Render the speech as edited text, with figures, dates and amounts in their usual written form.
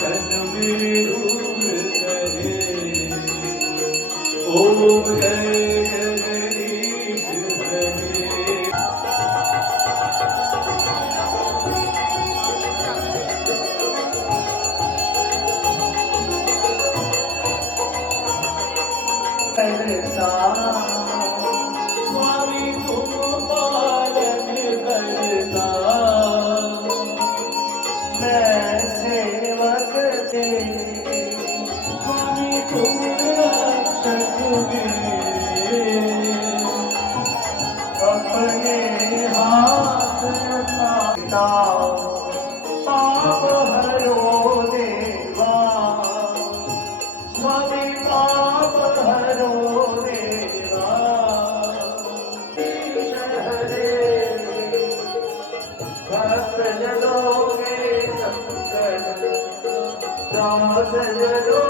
तन में दूर करे। ओम जय जगदीश हरे। करता स्वामी तुम पालन करता, मैं सेवक तेरे स्वामी तुम रक्षक मेरे। अपने हाथ उठाता पाप हरो देवा, स्वामी पाप हरो देवा। हरे भक्त जनों के संकट दास जनों